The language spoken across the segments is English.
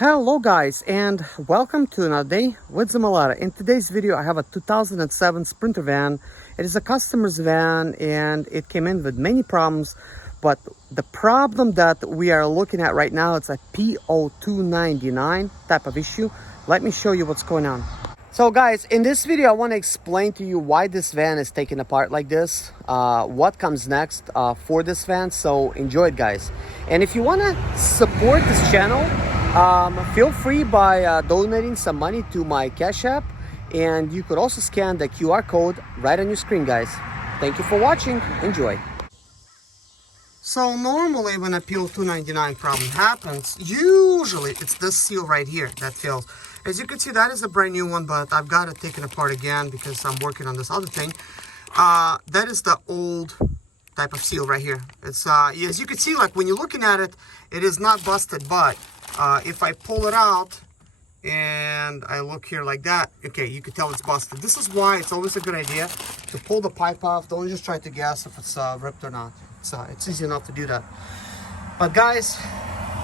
Hello guys, and welcome to another day with Zamalata. In today's video I have a 2007 Sprinter van. It is a customer's van and it came in with many problems, but the problem that we are looking at right now, it's a P0299 type of issue. Let me show you what's going on. So guys, in this video I want to explain to you why this van is taken apart like this, what comes next for this van. So enjoy it guys, and if you want to support this channel, feel free by donating some money to my Cash App, and you could also scan the QR code right on your screen guys. Thank you for watching. Enjoy. So normally when a P0299 problem happens, usually it's this seal right here that fails. As you can see, that is a brand new one, but I've got it taken apart again because I'm working on this other thing. That is the old type of seal right here. It's as you can see, like when you're looking at it, it is not busted, but if I pull it out and I look here like that, okay, you can tell it's busted. This is why it's always a good idea to pull the pipe off. Don't just try to guess if it's ripped or not. It's easy enough to do that. But guys,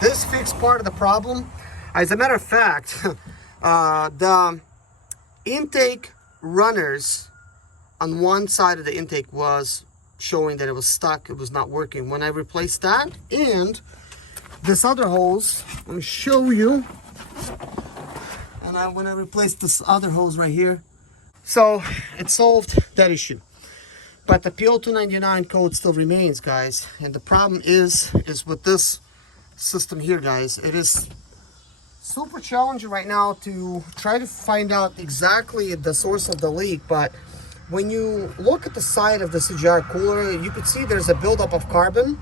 this fixed part of the problem. As a matter of fact, the intake runners on one side of the intake was showing that it was stuck. It was not working. When I replaced that and this other hose, let me show you. And when I replaced this other hose right here, so it solved that issue. But the P0299 code still remains, guys. And the problem is with this system here, guys. It is super challenging right now to try to find out exactly the source of the leak. But when you look at the side of this EGR cooler, you can see there's a buildup of carbon.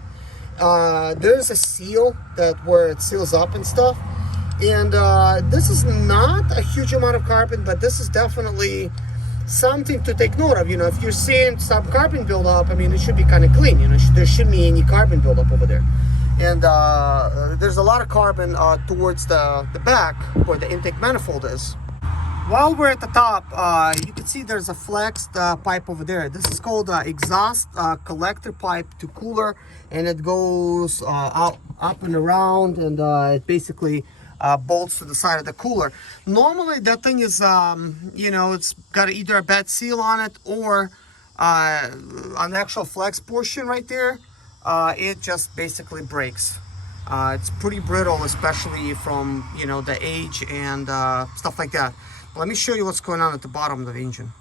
There's a seal where it seals up and stuff. And this is not a huge amount of carbon, but this is definitely something to take note of. You know, if you're seeing some carbon buildup, I mean, it should be kind of clean. You know, there shouldn't be any carbon buildup over there. And there's a lot of carbon towards the back where the intake manifold is. While we're at the top, you can see there's a flexed pipe over there. This is called exhaust collector pipe to cooler, and it goes up and around, and it basically bolts to the side of the cooler. Normally that thing is, you know, it's got either a bad seal on it or on the actual flex portion right there, it just basically breaks. It's pretty brittle, especially from, you know, the age and stuff like that. Let me show you what's going on at the bottom of the engine.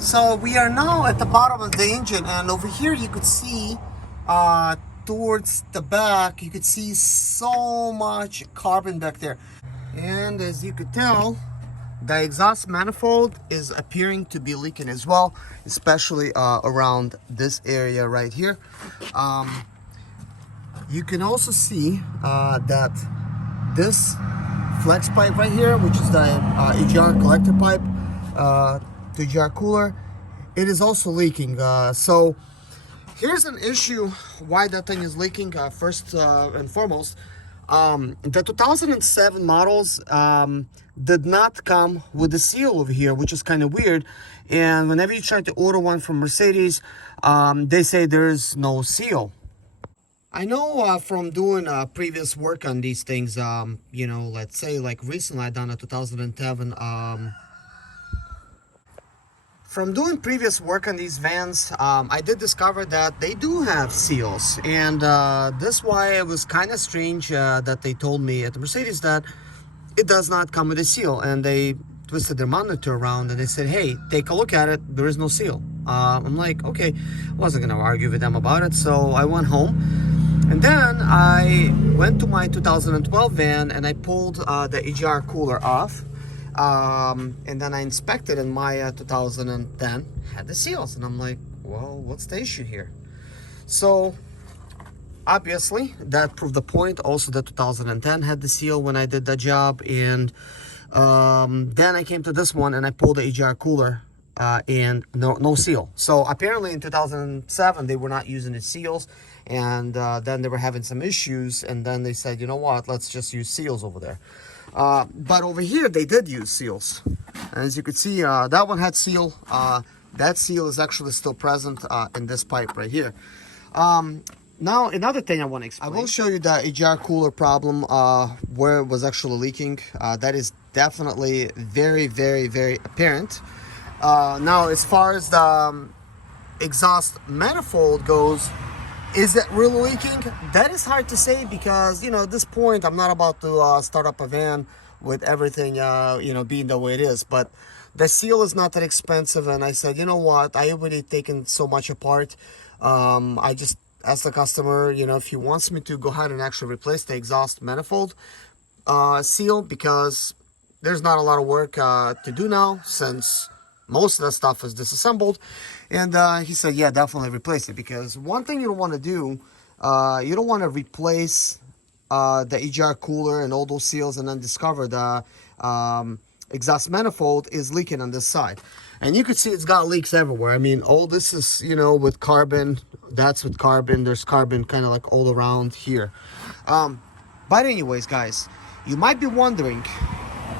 So we are now at the bottom of the engine, and over here you could see towards the back, you could see so much carbon back there. And as you could tell, the exhaust manifold is appearing to be leaking as well, especially around this area right here. You can also see that this flex pipe right here, which is the EGR collector pipe to EGR cooler, it is also leaking. So here's an issue why that thing is leaking. First and foremost, the 2007 models did not come with a seal over here, which is kind of weird. And whenever you try to order one from Mercedes, they say there's no seal. I know from doing previous work on these things, you know, let's say like recently I done a 2007. From doing previous work on these vans, I did discover that they do have seals. And that's why it was kind of strange that they told me at the Mercedes that it does not come with a seal. And they twisted their monitor around and they said, hey, take a look at it, there is no seal. I'm like, okay, wasn't gonna argue with them about it. So I went home. And then I went to my 2012 van and I pulled the EGR cooler off. And then I inspected, and my 2010 had the seals. And I'm like, well, what's the issue here? So obviously that proved the point. Also, the 2010 had the seal when I did that job. And then I came to this one and I pulled the EGR cooler and no seal. So apparently in 2007 they were not using the seals, and then they were having some issues, and then they said, you know what, let's just use seals over there. But over here they did use seals, and as you can see, that one had seal. That seal is actually still present in this pipe right here. Now, another thing I want to explain. I will show you the EGR cooler problem where it was actually leaking. That is definitely very, very, very apparent. Now, as far as the exhaust manifold goes, is it really leaking? That is hard to say because, you know, at this point, I'm not about to start up a van with everything, you know, being the way it is. But the seal is not that expensive. And I said, you know what? I already taken so much apart. I just asked the customer, you know, if he wants me to go ahead and actually replace the exhaust manifold seal, because there's not a lot of work to do now since most of the stuff is disassembled. And he said, yeah, definitely replace it, because one thing you don't want to do, you don't want to replace the EGR cooler and all those seals and then discover the exhaust manifold is leaking on this side. And you could see it's got leaks everywhere. I mean, all this is, you know, with carbon. That's with carbon. There's carbon kind of like all around here. But anyways, guys, you might be wondering,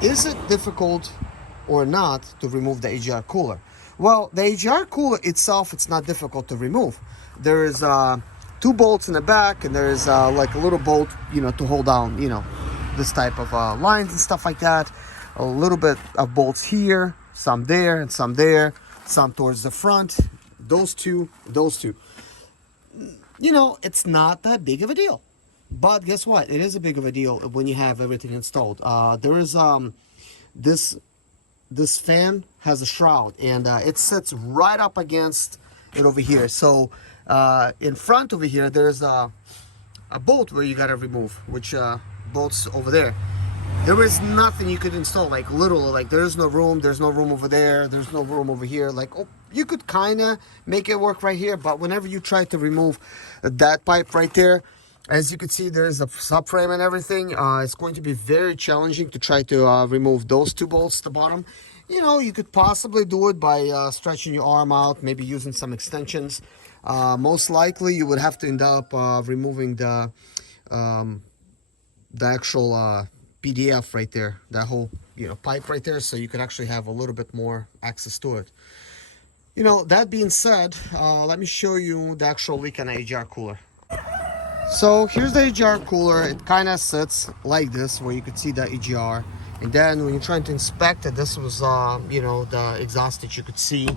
is it difficult or not to remove the EGR cooler? Well, the EGR cooler itself, it's not difficult to remove. There is 2 bolts in the back, and there is like a little bolt, you know, to hold down, you know, this type of lines and stuff like that. A little bit of bolts here, some there, and some there, some towards the front. Those two. You know, it's not that big of a deal. But guess what? It is a big of a deal when you have everything installed. There is this fan has a shroud, and it sits right up against it over here. So in front over here, there's a bolt where you gotta remove, which bolts over there. There is nothing you could install, like literally, like there's no room over there, there's no room over here. Like, oh, you could kind of make it work right here, but whenever you try to remove that pipe right there, as you can see, there's a subframe and everything. It's going to be very challenging to try to remove those 2 bolts at the bottom. You know, you could possibly do it by stretching your arm out, maybe using some extensions. Most likely, you would have to end up removing the actual PDF right there, that whole, you know, pipe right there, so you could actually have a little bit more access to it. You know, that being said, let me show you the actual leak on the EGR cooler. So here's the EGR cooler. It kind of sits like this, where you could see the EGR. And then when you're trying to inspect it, this was, you know, the exhaust that you could see.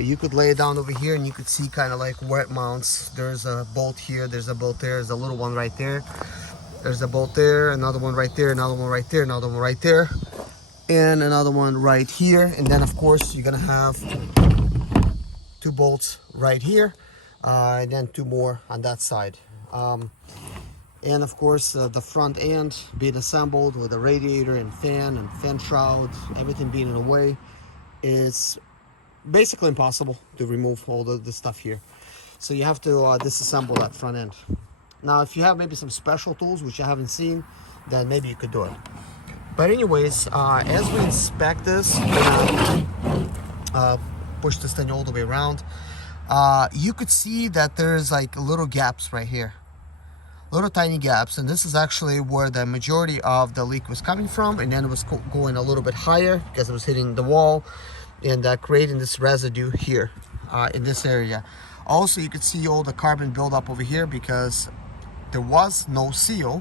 You could lay it down over here, and you could see kind of like where it mounts. There's a bolt here, there's a bolt there, there's a little one right there. There's a bolt there, another one right there, another one right there, another one right there, and another one right here. And then, of course, you're gonna have 2 bolts right here, and then 2 more on that side. And of course, the front end being assembled with a radiator and fan shroud, everything being in the way, is basically impossible to remove all the stuff here. So you have to disassemble that front end. Now, if you have maybe some special tools, which I haven't seen, then maybe you could do it. But anyways, as we inspect this, push this thing all the way around, you could see that there's like little gaps right here. Little tiny gaps, and this is actually where the majority of the leak was coming from, and then it was going a little bit higher because it was hitting the wall and creating this residue here in this area. Also, you could see all the carbon buildup over here because there was no seal,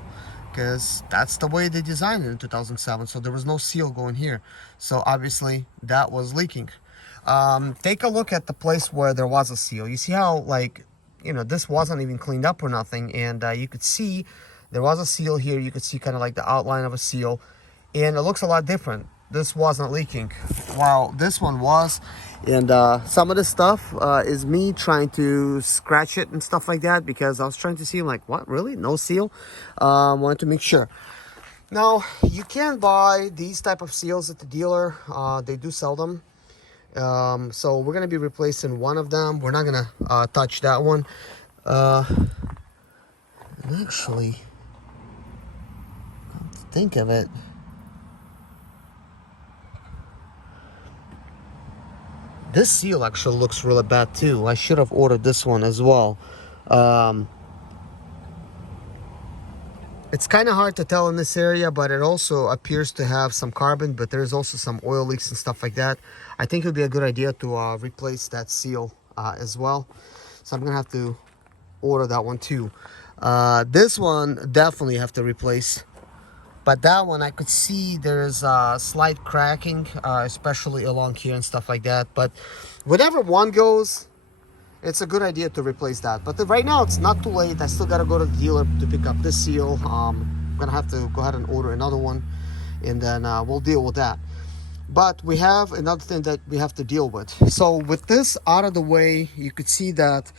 because that's the way they designed it in 2007. So there was no seal going here, so obviously that was leaking. Take a look at the place where there was a seal. You see how, like, you know, this wasn't even cleaned up or nothing, and you could see there was a seal here. You could see kind of like the outline of a seal, and it looks a lot different. This wasn't leaking, while this one was. And some of the stuff is me trying to scratch it and stuff like that, because I was trying to see, like, what, really? No seal? Wanted to make sure. Now, you can buy these type of seals at the dealer. They do sell them. So we're going to be replacing one of them. We're not going to touch that one. Actually, come to think of it, this seal actually looks really bad too. I should have ordered this one as well. It's kind of hard to tell in this area, but it also appears to have some carbon, but there's also some oil leaks and stuff like that. I think it would be a good idea to replace that seal as well. So I'm gonna have to order that one too. This one definitely have to replace. But that one, I could see there's a slight cracking, especially along here and stuff like that. But whenever one goes, it's a good idea to replace that. But right now, it's not too late. I still got to go to the dealer to pick up this seal. I'm going to have to go ahead and order another one. And then we'll deal with that. But we have another thing that we have to deal with. So with this out of the way, you could see that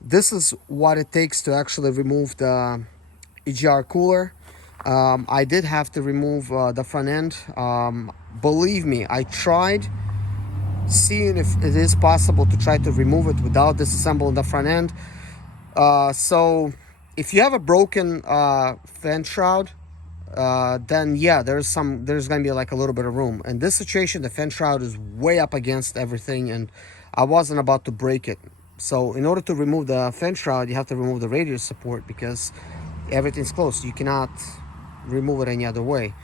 this is what it takes to actually remove the EGR cooler. I did have to remove the front end. Believe me, I tried seeing if it is possible to try to remove it without disassembling the front end. So if you have a broken fan shroud, then yeah, there's gonna be like a little bit of room. In this situation, the fan shroud is way up against everything, and I wasn't about to break it. So in order to remove the fan shroud, you have to remove the radiator support because everything's closed. You cannot remove it any other way.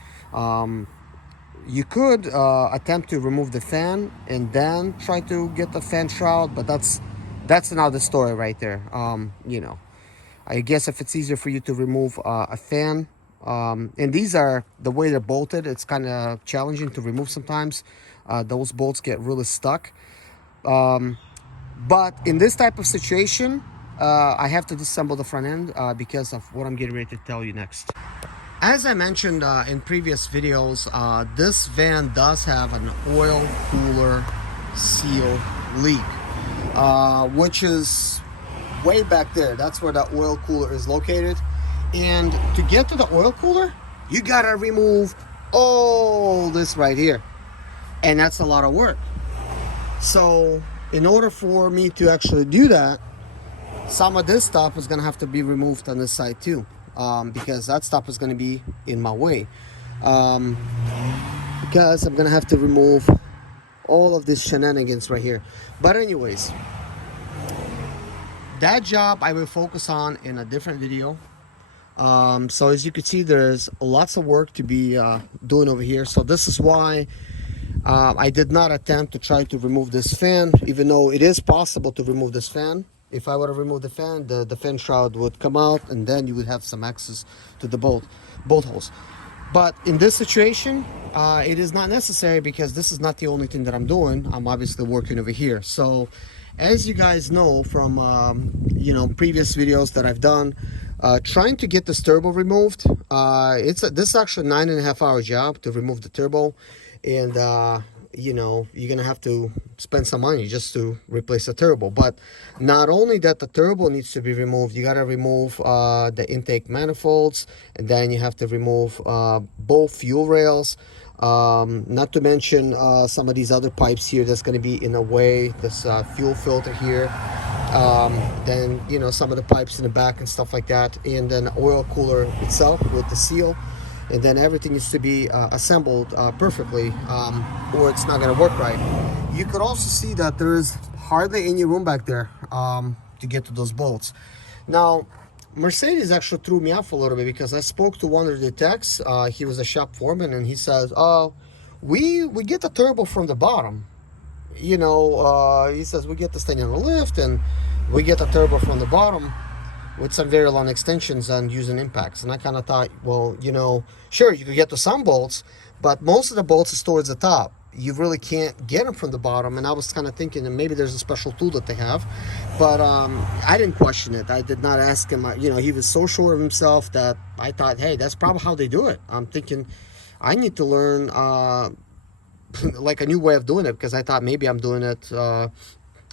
You could attempt to remove the fan and then try to get the fan shroud, but that's another story right there. You know, I guess if it's easier for you to remove a fan, and these are the way they're bolted, it's kind of challenging to remove sometimes. Those bolts get really stuck. But in this type of situation, I have to disassemble the front end because of what I'm getting ready to tell you next. As I mentioned in previous videos, this van does have an oil cooler seal leak, which is way back there. That's where the oil cooler is located. And to get to the oil cooler, you gotta remove all this right here. And that's a lot of work. So in order for me to actually do that, some of this stuff is gonna have to be removed on this side too. Because that stuff is going to be in my way, because I'm going to have to remove all of this shenanigans right here. But anyways, that job I will focus on in a different video. So as you can see, there's lots of work to be doing over here. So this is why I did not attempt to try to remove this fan, even though it is possible to remove this fan. If I were to remove the fan, the fan shroud would come out, and then you would have some access to the bolt holes. But in this situation, it is not necessary because this is not the only thing that I'm doing. I'm obviously working over here. So as you guys know from you know, previous videos that I've done, trying to get this turbo removed, this is actually a 9.5 hour job to remove the turbo. And you know, you're gonna have to spend some money just to replace the turbo. But not only that, the turbo needs to be removed, you gotta remove the intake manifolds, and then you have to remove both fuel rails, not to mention some of these other pipes here that's going to be in the way, this fuel filter here, then you know, some of the pipes in the back and stuff like that, and then oil cooler itself with the seal. And then everything needs to be assembled perfectly, or it's not going to work right. You could also see that there is hardly any room back there to get to those bolts. Now, Mercedes actually threw me off a little bit because I spoke to one of the techs. He was a shop foreman, and he says, we get the turbo from the bottom. You know, he says, we get this thing on the lift, and we get the turbo from the bottom with some very long extensions and using impacts. And I kind of thought, well, you know, sure, you could get to some bolts, but most of the bolts is towards the top. You really can't get them from the bottom. And I was kind of thinking that maybe there's a special tool that they have, but I didn't question it. I did not ask him. You know, he was so sure of himself that I thought, hey, that's probably how they do it. I'm thinking I need to learn like a new way of doing it, because I thought maybe I'm doing it a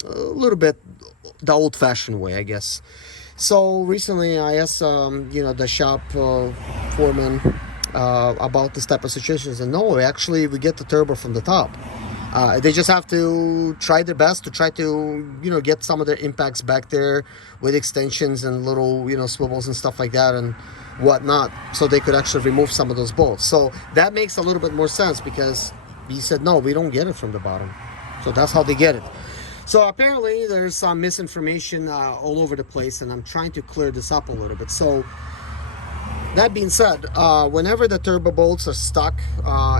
little bit the old-fashioned way, I guess. So recently I asked you know, the shop foreman about this type of situations, and no, actually we get the turbo from the top. They just have to try their best to try to, you know, get some of their impacts back there with extensions and little, you know, swivels and stuff like that and whatnot, so they could actually remove some of those bolts. So that makes a little bit more sense, because he said, no, we don't get it from the bottom. So that's how they get it. So apparently there's some misinformation all over the place, and I'm trying to clear this up a little bit. So that being said, whenever the turbo bolts are stuck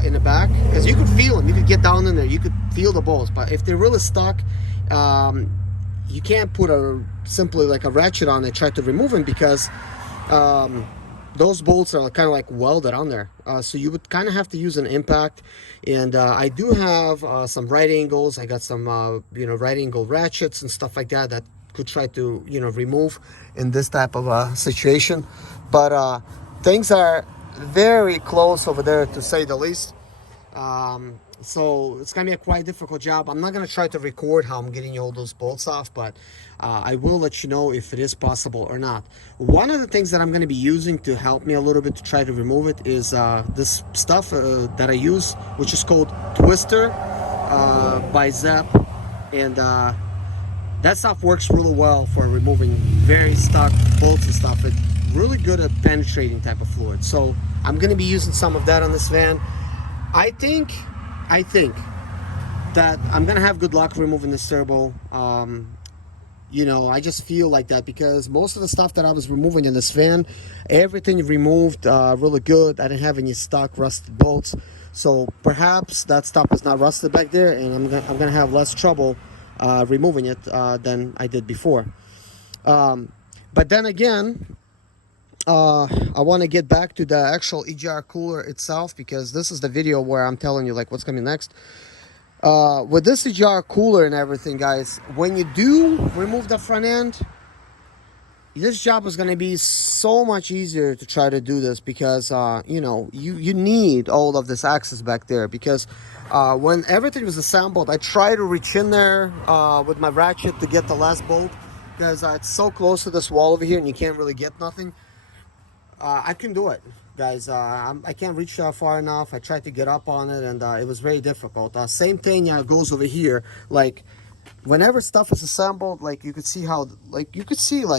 in the back, because you could feel them, you could get down in there, you could feel the bolts, but if they're really stuck, you can't put a simply like a ratchet on it, try to remove them, because those bolts are kind of like welded on there. So you would kind of have to use an impact. And I do have some right angles. I got some right angle ratchets and stuff like that that could try to remove in this type of a situation. But things are very close over there, to say the least. So it's gonna be a quite difficult job. I'm not gonna try to record how I'm getting all those bolts off, but I will let you know if it is possible or not. One of the things that I'm gonna be using to help me a little bit to try to remove it is this stuff that I use, which is called Twister by Zep, and that stuff works really well for removing very stuck bolts and stuff. It's really good at penetrating type of fluid. So I'm gonna be using some of that on this van. I think that I'm gonna have good luck removing this turbo. I just feel like that, because most of the stuff that I was removing in this van, everything removed really good. I didn't have any stuck rusted bolts, so perhaps that stuff is not rusted back there, and I'm gonna have less trouble removing it than I did before. But then again, I want to get back to the actual EGR cooler itself, because this is the video where I'm telling you like what's coming next. With this EGR cooler and everything, guys, when you do remove the front end, this job is going to be so much easier to try to do this, because you need all of this access back there, because when everything was assembled, I tried to reach in there with my ratchet to get the last bolt, because it's so close to this wall over here and you can't really get nothing. I can do it, guys. I can't reach far enough. I tried to get up on it, and it was very difficult. Same thing goes over here. Like, whenever stuff is assembled, like you could see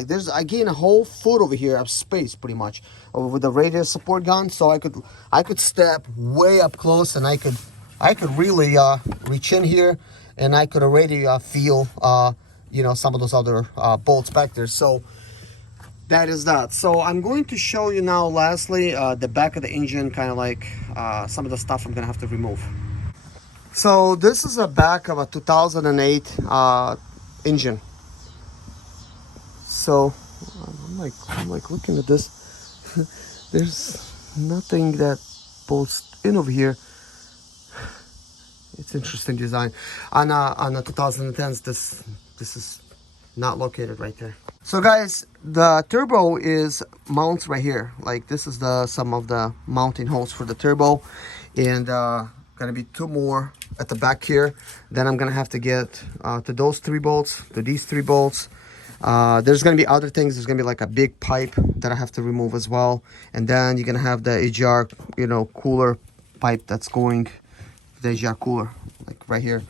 there's, I gain a whole foot over here of space pretty much with the radius support gun. So I could step way up close, and I could really reach in here, and I could already feel some of those other bolts back there. So that is that. So I'm going to show you now, lastly, the back of the engine, kind of like some of the stuff I'm gonna have to remove. So this is a back of a 2008 engine. So I'm like looking at this. There's nothing that bolts in over here. It's interesting design. On the 2010s, this is not located right there. So guys, the turbo is mounts right here. Like, this is some of the mounting holes for the turbo, and gonna be 2 more at the back here. Then I'm gonna have to get to those 3 bolts, to these 3 bolts. There's gonna be other things. There's gonna be like a big pipe that I have to remove as well, and then you're gonna have the EGR cooler pipe that's going, the EGR cooler, like right here.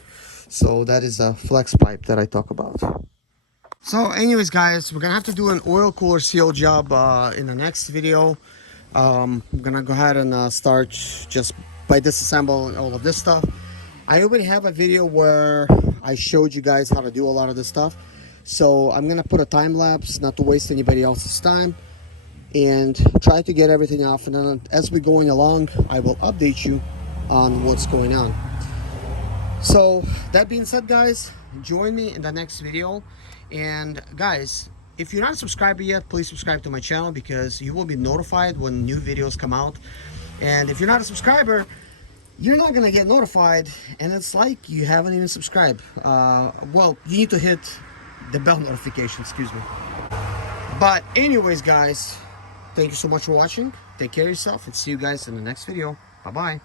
So that is a flex pipe that I talk about. So anyways, guys, we're gonna have to do an oil cooler seal job in the next video. I'm gonna go ahead and start just by disassembling all of this stuff. I already have a video where I showed you guys how to do a lot of this stuff, so I'm gonna put a time lapse not to waste anybody else's time, and try to get everything off, and then as we're going along, I will update you on what's going on. So that being said, guys, join me in the next video. And guys, if you're not a subscriber yet, please subscribe to my channel, because you will be notified when new videos come out. And if you're not a subscriber, you're not gonna get notified, and it's like you haven't even subscribed. Well, you need to hit the bell notification, excuse me. But anyways, guys, thank you so much for watching. Take care of yourself, and see you guys in the next video. Bye bye.